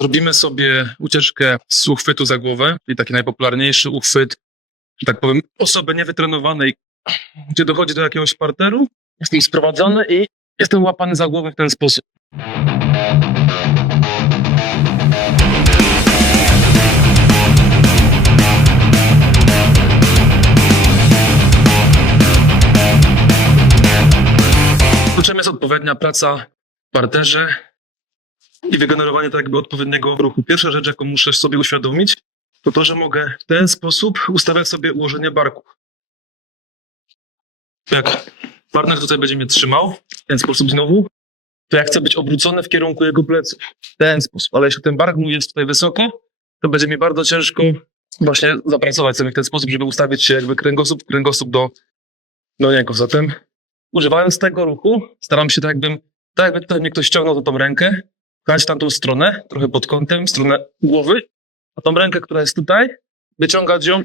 Robimy sobie ucieczkę z uchwytu za głowę, czyli taki najpopularniejszy uchwyt, tak powiem, osoby niewytrenowanej, gdzie dochodzi do jakiegoś parteru, jestem sprowadzony i jestem łapany za głowę w ten sposób. Kluczem jest odpowiednia praca w parterze i wygenerowanie tak jakby odpowiedniego ruchu. Pierwsza rzecz, jaką muszę sobie uświadomić, to to, że mogę w ten sposób ustawiać sobie ułożenie barku. Jak partner tutaj będzie mnie trzymał, w ten sposób znowu, to ja chcę być obrócony w kierunku jego pleców. W ten sposób. Ale jeśli ten bark mój jest tutaj wysoko, to będzie mi bardzo ciężko właśnie zapracować sobie w ten sposób, żeby ustawić się jakby kręgosłup, kręgosłup do, do niego. Zatem używając tego ruchu, staram się tak jakbym, tak jakby tutaj mnie ktoś ściągnął tą rękę, pchać tamtą stronę, trochę pod kątem, stronę głowy, a tą rękę, która jest tutaj, wyciągać ją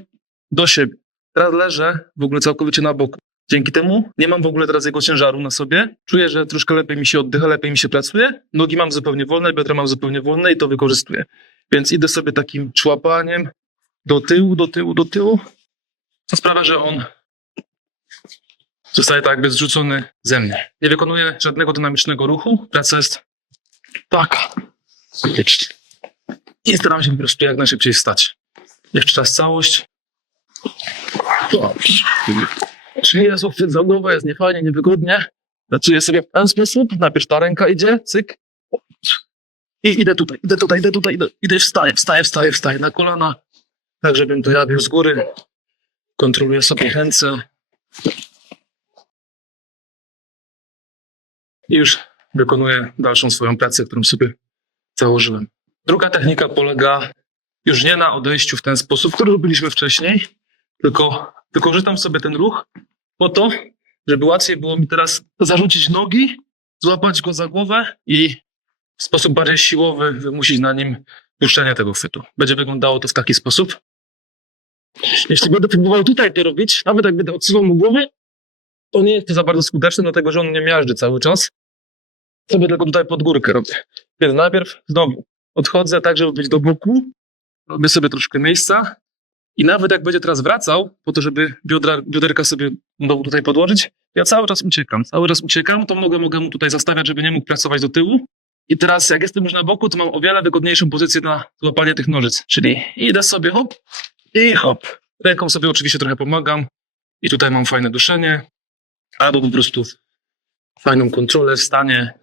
do siebie. Teraz leżę w ogóle całkowicie na boku. Dzięki temu nie mam w ogóle teraz jego ciężaru na sobie. Czuję, że troszkę lepiej mi się oddycha, lepiej mi się pracuje. Nogi mam zupełnie wolne, biodra mam zupełnie wolne i to wykorzystuję. Więc idę sobie takim człapaniem do tyłu, do tyłu, do tyłu, co sprawia, że on zostaje tak jakby zrzucony ze mnie. Nie wykonuję żadnego dynamicznego ruchu. Praca jest taka. I staram się po prostu jak najszybciej wstać. Jeszcze raz całość. Czy jest uchwyt za głowę, jest niefajnie, niewygodnie. Zaczyję sobie w ten sposób. Najpierw ta ręka idzie, cyk. I idę tutaj, idę tutaj, idę tutaj, idę, idę wstaję, wstaję, wstaję, wstaję na kolana. Tak, żebym to jawił z góry. Kontroluję sobie ręce. I już wykonuję dalszą swoją pracę, którą sobie założyłem. Druga technika polega już nie na odejściu w ten sposób, który robiliśmy wcześniej, tylko wykorzystam sobie ten ruch po to, żeby łatwiej było mi teraz zarzucić nogi, złapać go za głowę i w sposób bardziej siłowy wymusić na nim puszczenie tego chwytu. Będzie wyglądało to w taki sposób. Jeśli będę próbował tutaj to robić, nawet jak będę odsuwał mu głowę, to nie jest to za bardzo skuteczne, dlatego że on nie miażdży cały czas. Sobie tylko tutaj pod górkę robię. Więc najpierw znowu odchodzę tak, żeby być do boku, robię sobie troszkę miejsca i nawet jak będzie teraz wracał, po to, żeby biodra, bioderka sobie znowu tutaj podłożyć, ja cały czas uciekam. Cały czas uciekam, to nogę mogę mu tutaj zastawiać, żeby nie mógł pracować do tyłu. I teraz jak jestem już na boku, to mam o wiele wygodniejszą pozycję na złapanie tych nożyc. Czyli idę sobie hop i hop. Ręką sobie oczywiście trochę pomagam i tutaj mam fajne duszenie, albo po prostu fajną kontrolę w stanie,